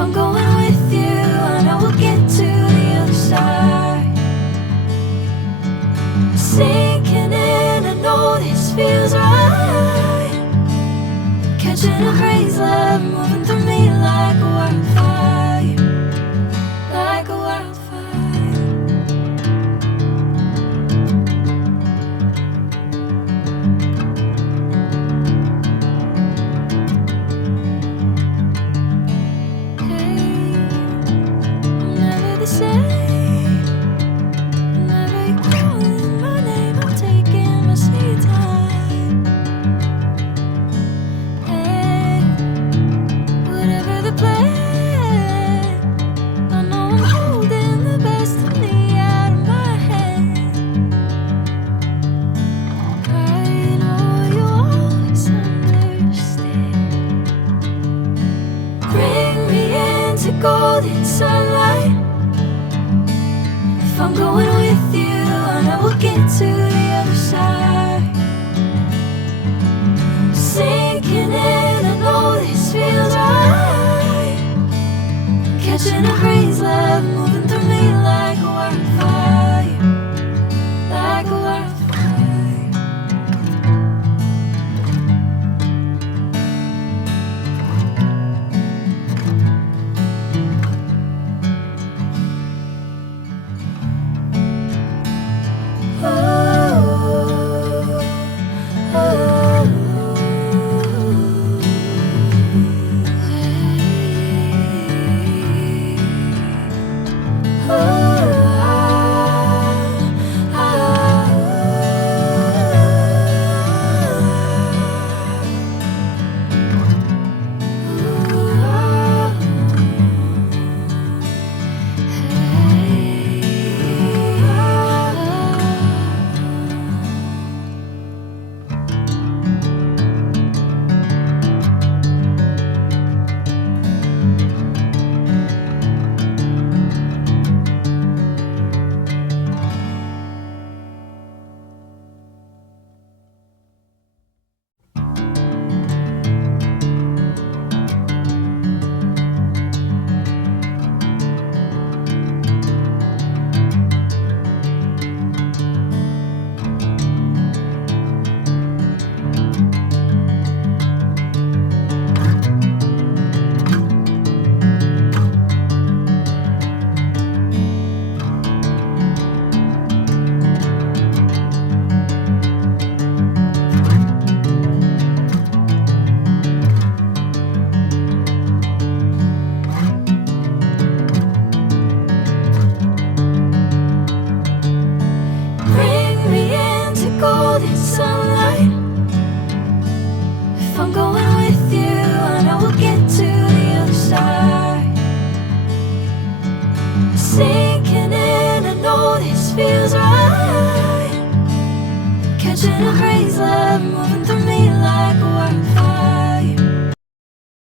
I'm going with you, I know we'll get to the other side. Sinking in, I know this feels right. Catching a crazy love, moving through me like a wildfire, like a wildfire. Golden sunlight. If I'm going with you, I know we'll get to the other side. Sinking in, I know this feels right. Catching a crazy love, moving through me like a wildfire, like a wildfire. Sunlight. If I'm going with you, I know we'll get to the other side. Sinking in, I know this feels right. Catching a crazy love, moving